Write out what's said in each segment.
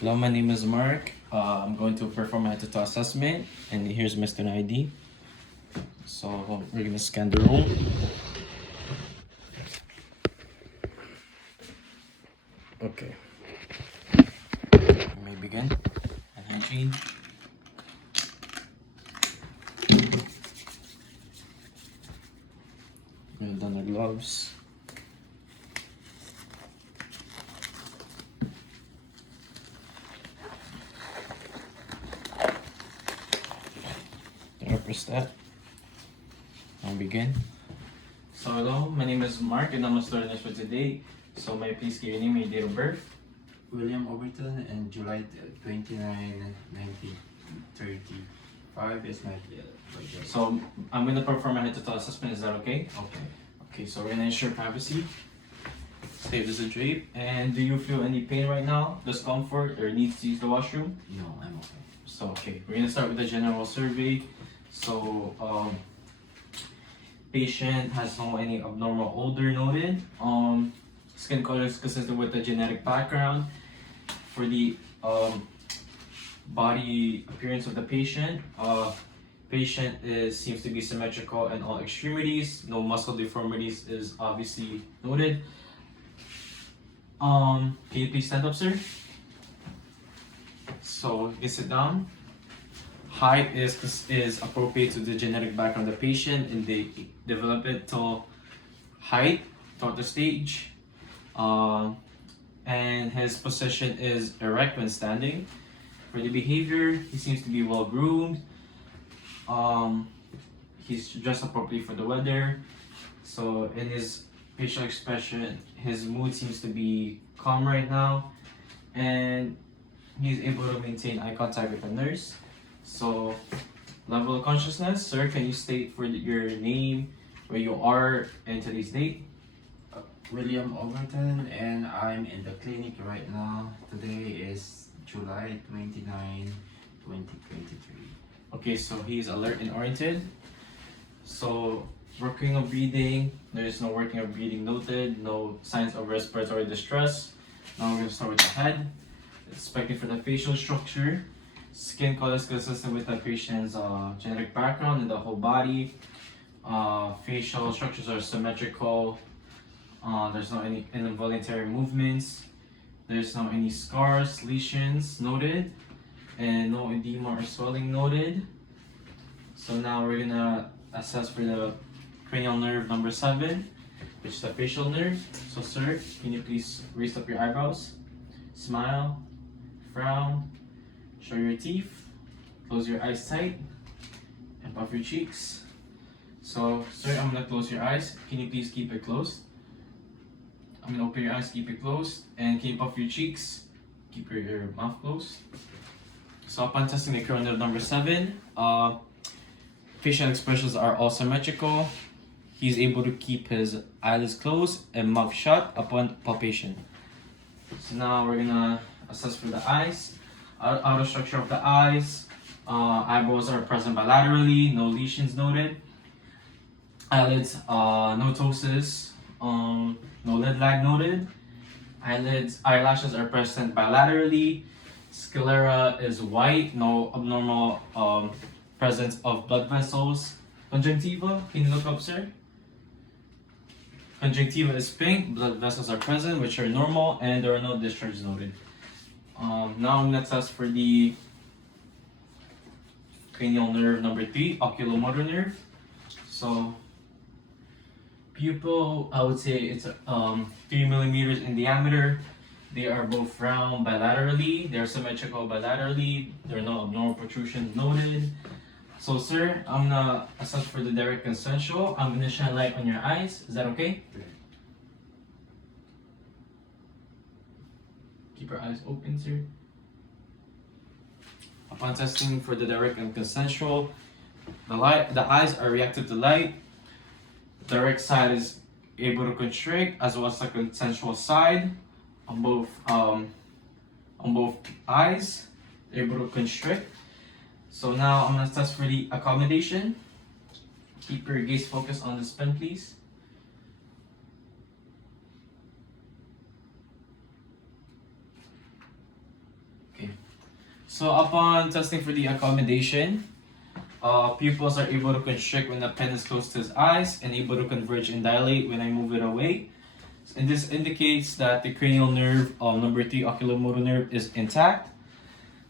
Hello, my name is Mark. I'm going to perform a head-to-toe assessment, and here's Mr. ID. So we're gonna scan the room. Okay. We may begin. And hygiene. We've done our gloves. Press that. I'll begin. So hello, my name is Mark, and I'm a student for today. So may I please give your name and your date of birth? William Overton, and July 29, 1935 is my birthday. So I'm gonna perform a head-to-toe assessment. Is that okay? Okay. Okay, so we're gonna ensure privacy. Save as a drape. And do you feel any pain right now, discomfort, or needs to use the washroom? No, I'm okay. So okay, we're gonna start with the general survey. So patient has no any abnormal odor noted. Skin color is consistent with the genetic background. For the body appearance of the patient, patient seems to be symmetrical in all extremities. No muscle deformities is obviously noted. Can you please stand up, sir? So you can sit down. Height is appropriate to the genetic background of the patient in the developmental height throughout the stage. And his position is erect when standing. For the behavior, he seems to be well groomed. He's dressed appropriately for the weather. So in his facial expression, his mood seems to be calm right now, and he's able to maintain eye contact with the nurse. So, level of consciousness, sir, can you state for your name, where you are, and today's date? William Overton, and I'm in the clinic right now. Today is July 29, 2023. Okay, so he's alert and oriented. So, working of breathing, there is no working of breathing noted, no signs of respiratory distress. Now we're going to start with the head. Expecting for the facial structure. Skin color is consistent with the patient's genetic background and the whole body. Facial structures are symmetrical. There's no any involuntary movements. There's no any scars, lesions noted, and no edema or swelling noted. So now we're gonna assess for the cranial nerve number 7, which is the facial nerve. So sir, can you please raise up your eyebrows, smile, frown, show your teeth, close your eyes tight, and puff your cheeks. So, sir, I'm gonna close your eyes. Can you please keep it closed? I'm gonna open your eyes, keep it closed, and can you puff your cheeks? Keep your mouth closed. So, upon testing the cranial nerve number 7, facial expressions are all symmetrical. He's able to keep his eyelids closed and mouth shut upon palpation. So now we're gonna assess for the eyes. Outer structure of the eyes. Eyebrows are present bilaterally, no lesions noted. Eyelids, no ptosis, no lid lag noted. Eyelashes are present bilaterally. Sclera is white, no abnormal presence of blood vessels. Conjunctiva, can you look up, sir? Conjunctiva is pink, blood vessels are present, which are normal, and there are no discharges noted. Now I'm gonna test for the cranial nerve number 3, oculomotor nerve. So pupil, I would say it's 3 millimeters in diameter. They are both round bilaterally. They're symmetrical bilaterally. There are no abnormal protrusions noted. So sir, I'm gonna assess for the direct consensual. I'm gonna shine light on your eyes. Is that okay? Keep your eyes open, sir. Upon testing for the direct and consensual, the eyes are reactive to light. The direct side is able to constrict, as well as the consensual side on both eyes. They're able to constrict. So now I'm gonna test for the accommodation. Keep your gaze focused on the pen, please. So upon testing for the accommodation, pupils are able to constrict when the pen is close to his eyes and able to converge and dilate when I move it away. And this indicates that the cranial nerve, number 3 oculomotor nerve, is intact.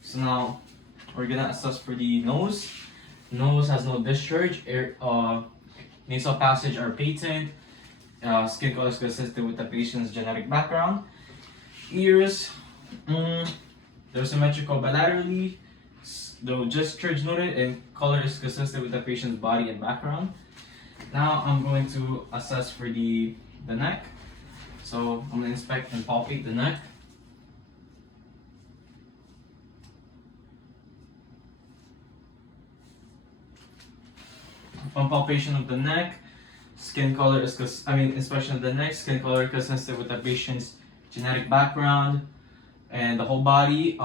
So now we're gonna assess for the nose. Nose has no discharge. Nasal passage are patent. Skin color is consistent with the patient's genetic background. Ears, they're symmetrical bilaterally. The discharge noted and color is consistent with the patient's body and background. Now I'm going to assess for the neck. So I'm gonna inspect and palpate the neck. Upon palpation of the neck, inspection of the neck, skin color consistent with the patient's genetic background and the whole body.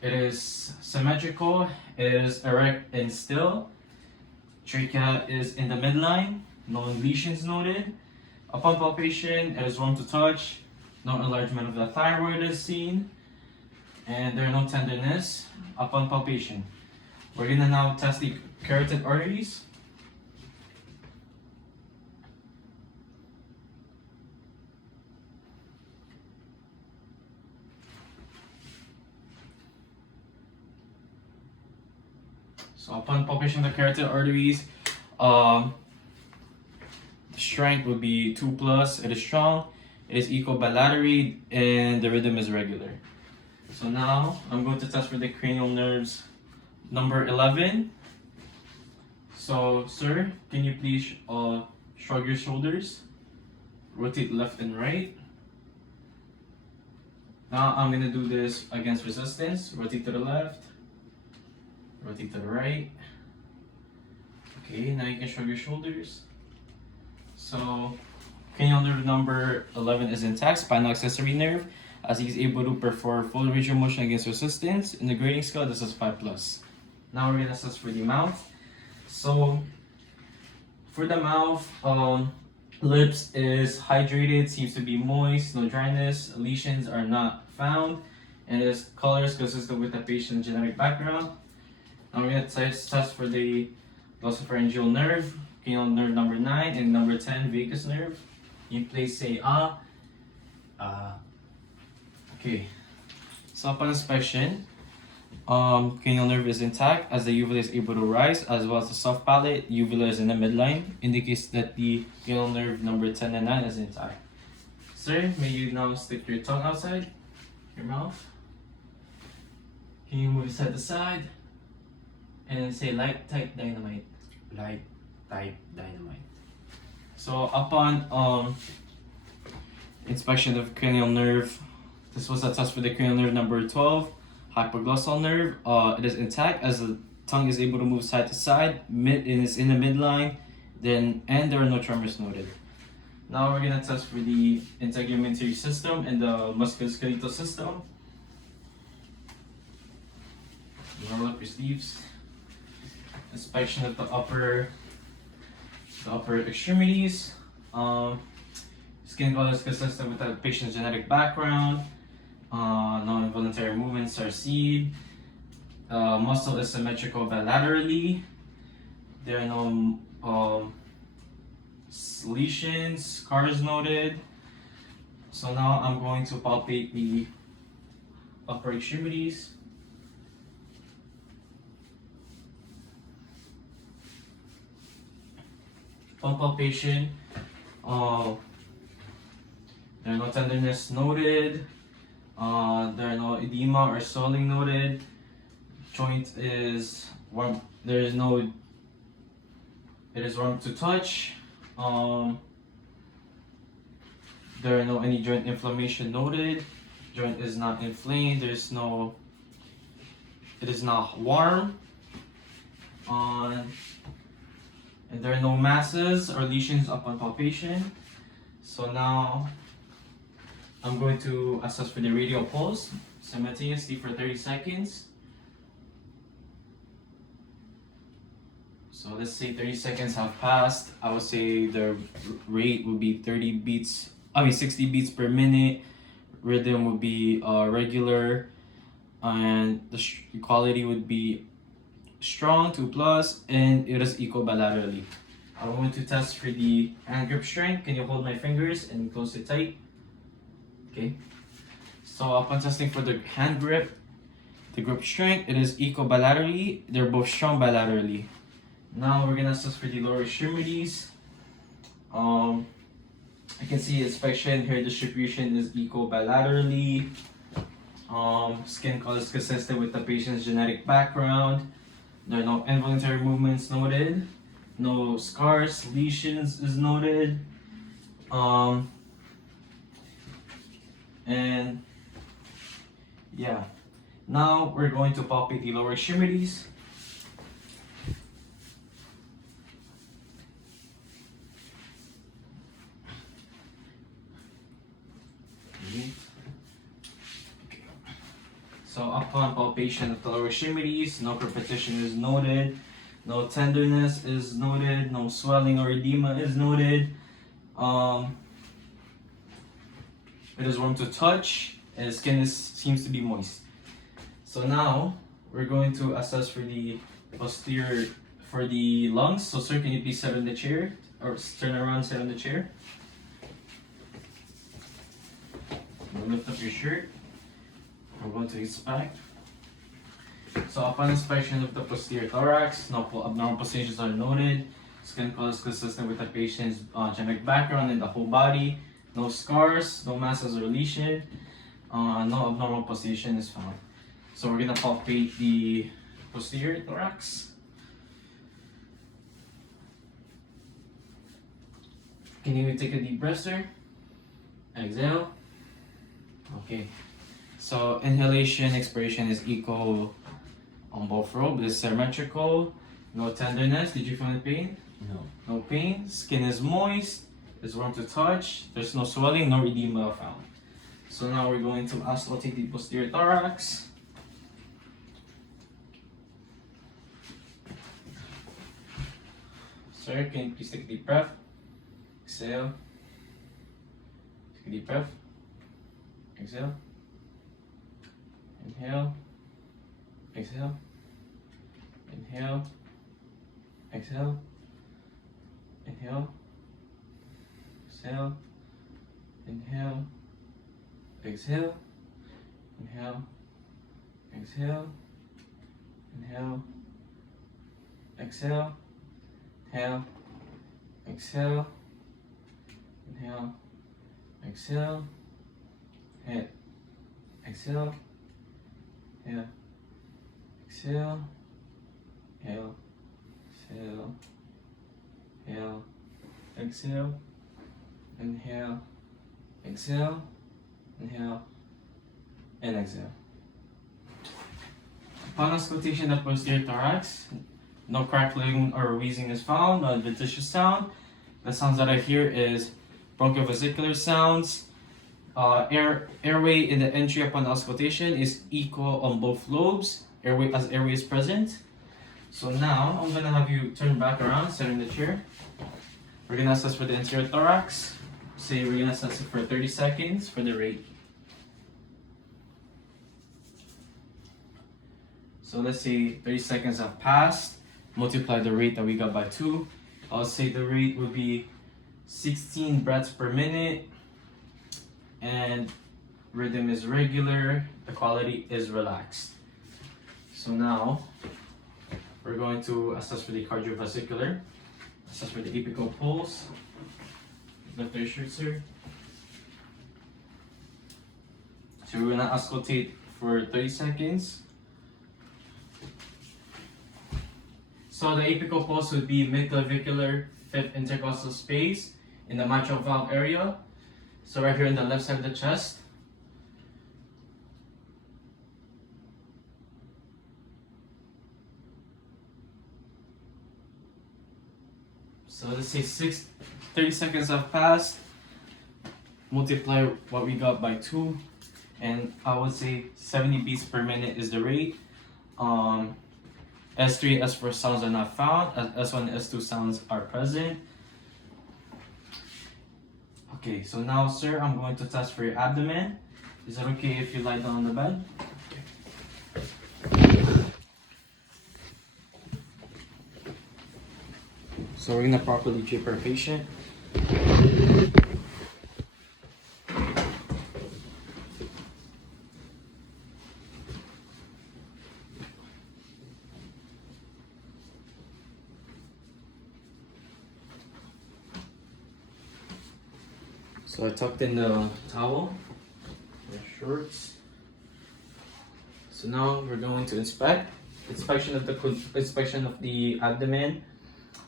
It is symmetrical, it is erect and still. Trachea is in the midline, no lesions noted. Upon palpation, it is warm to touch, no enlargement of the thyroid is seen, and there are no tenderness upon palpation. We're gonna now test the carotid arteries. So upon palpation of the carotid arteries, the strength would be 2 plus. It is strong, it is equibilateral, and the rhythm is regular. So now I'm going to test for the cranial nerves, number 11. So sir, can you please shrug your shoulders, rotate left and right. Now I'm gonna do this against resistance. Rotate to the left, rotate to the right. Okay, now you can shrug your shoulders. So cranial nerve number 11 is intact, spinal accessory nerve, as he's able to perform full range of motion against resistance. In the grading scale, this is 5 plus. Now we're gonna assess for the mouth. So for the mouth, lips is hydrated, seems to be moist, no dryness, lesions are not found, and its color is consistent with the patient's genetic background. Now we're gonna test for the glossopharyngeal nerve, cranial nerve number 9 and number 10 vagus nerve. You please say Okay. So upon inspection, cranial nerve is intact as the uvula is able to rise, as well as the soft palate. Uvula is in the midline, indicates that the cranial nerve number 10 and 9 is intact. Sir, may you now stick your tongue outside your mouth. Can you move your side to side? And say light type dynamite. Light type dynamite. So upon inspection of cranial nerve, this was a test for the cranial nerve number 12, hypoglossal nerve. It is intact as the tongue is able to move side to side. It is in the midline, and there are no tremors noted. Now we're gonna test for the integumentary system and the musculoskeletal system. Roll up your sleeves. Inspection of the upper extremities. Skin color is consistent with the patient's genetic background. Non-involuntary movements are seen. Muscle is symmetrical bilaterally. There are no lesions, scars noted. So now I'm going to palpate the upper extremities. Upon palpation, there are no tenderness noted. There are no edema or swelling noted. Joint is warm. There is no. It is warm to touch. There are no any joint inflammation noted. Joint is not inflamed. There is no. It is not warm. And there are no masses or lesions upon palpation. So now I'm going to assess for the radial pulse simultaneously for 30 seconds. So let's say 30 seconds have passed. I would say the rate would be 60 beats per minute. Rhythm would be regular. and the quality would be strong 2 plus, and it is equal bilaterally. I'm going to test for the hand grip strength. Can you hold my fingers and close it tight? Okay. So upon testing for the hand grip, the grip strength, it is equal bilaterally. They're both strong bilaterally. Now we're gonna assess for the lower extremities. I can see inspection hair distribution is equal bilaterally. Skin color is consistent with the patient's genetic background. There are no involuntary movements noted. No scars, lesions is noted. And yeah. Now we're going to palpate the lower extremities. So upon palpation of the lower extremities, no repetition is noted, no tenderness is noted, no swelling or edema is noted. It is warm to touch, and the skin seems to be moist. So now we're going to assess for the posterior, for the lungs. So sir, can you please sit in the chair, or turn around, sit in the chair. Lift up your shirt. We're going to inspect. So upon inspection of the posterior thorax, no abnormal pulsations are noted. Skin color is consistent with the patient's genetic background in the whole body. No scars, no masses or lesion. No abnormal pulsation is found. So we're gonna palpate the posterior thorax. Can you take a deep breath, sir? Exhale. Okay. So inhalation, expiration is equal on both robes. It's symmetrical. No tenderness. Did you feel any pain? No. No pain. Skin is moist. It's warm to touch. There's no swelling, no edema found. So now we're going to auscultate the posterior thorax. Sir, can you please take a deep breath? Exhale. Take a deep breath. Exhale. Inhale. Exhale. Inhale. Exhale. Inhale. Exhale. Inhale. Exhale. Inhale. Exhale. Inhale. Exhale. Inhale. Exhale. Inhale. Exhale. Hit. Exhale. Inhale. Exhale. Inhale. Exhale. Inhale. Exhale. Inhale. Exhale. Inhale. And exhale. Upon auscultation of posterior thorax, no crackling or wheezing is found, no adventitious sound. The sounds that I hear is bronchiovesicular sounds. Airway in the entry upon auscultation is equal on both lobes. Airway is present. So now I'm gonna have you turn back around, sit in the chair. We're gonna assess for the anterior thorax. Say we're gonna assess it for 30 seconds for the rate. So let's say 30 seconds have passed. Multiply the rate that we got by 2. I'll say the rate would be 16 breaths per minute. And rhythm is regular. The quality is relaxed. So now we're going to assess for the cardiovascular. Assess for the apical pulse. Lift your shirt, sir. So we're gonna auscultate for 30 seconds. So the apical pulse would be mid-clavicular, fifth intercostal space in the mitral valve area. So right here in the left side of the chest. So let's say 30 seconds have passed. Multiply what we got by 2. And I would say 70 beats per minute is the rate. S3, S4 sounds are not found. S1 and S2 sounds are present. Okay, so now, sir, I'm going to test for your abdomen. Is it okay if you lie down on the bed? Okay. So we're gonna properly drape our patient. So I tucked in the towel, my shorts. So now we're going to inspection of the abdomen.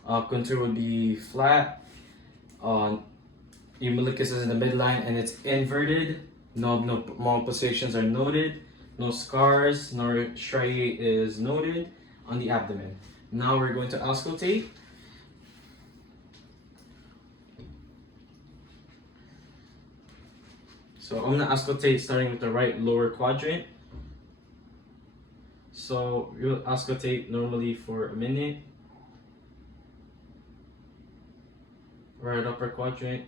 Contour would be flat. Umbilicus is in the midline and it's inverted. No malpositions are noted. No scars nor striae is noted on the abdomen. Now we're going to auscultate. So I'm gonna auscultate starting with the right lower quadrant. So you'll auscultate normally for a minute. Right upper quadrant.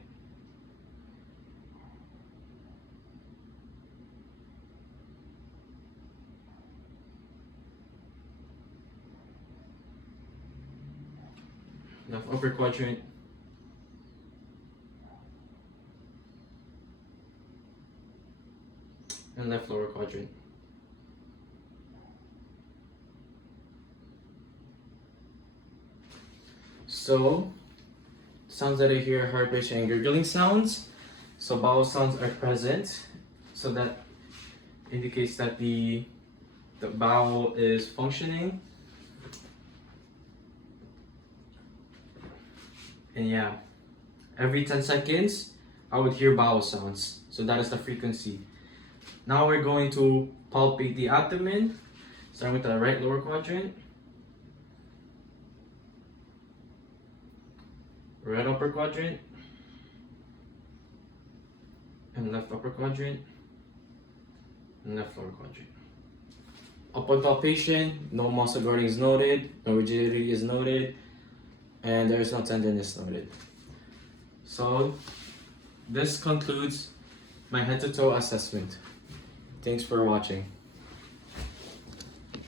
Left upper quadrant. And left lower quadrant. So, sounds that I hear heart rate and gurgling sounds. So bowel sounds are present. So that indicates that the bowel is functioning. And yeah, every 10 seconds, I would hear bowel sounds. So that is the frequency. Now we're going to palpate the abdomen, starting with the right lower quadrant, right upper quadrant, and left upper quadrant, and left lower quadrant. Upon palpation, no muscle guarding is noted, no rigidity is noted, and there is no tenderness noted. So this concludes my head to toe assessment. Thanks for watching.